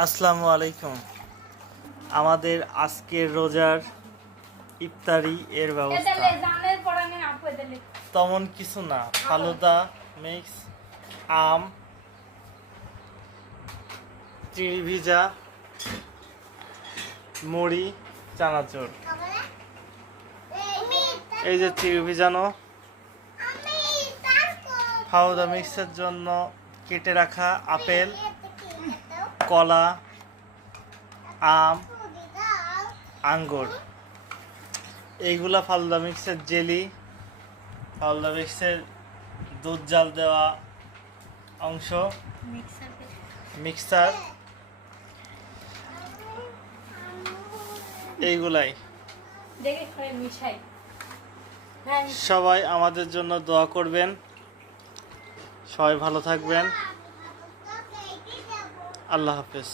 আসসালামু আলাইকুম। আমাদের আজকের রোজার ইফতারি এর ব্যবস্থা তেমন কিছু না, ফালুদা মিক্স, আম, চিড়ি ভিজা, মুড়ি, চানাচুর। এই যে চিড়ি ভিজানো, ফালুদা মিক্সের জন্য কেটে রাখা আপেল, কলা, আম, আঙ্গুর, এইগুলা ফালুদা মিক্সের জেলি, ফালুদা মিক্সের দুধ জাল দেওয়া অংশ, মিক্সার, এইগুলাই। সবাই আমাদের জন্য দোয়া করবেন, সবাই ভালো থাকবেন। আল্লাহ হাফেজ।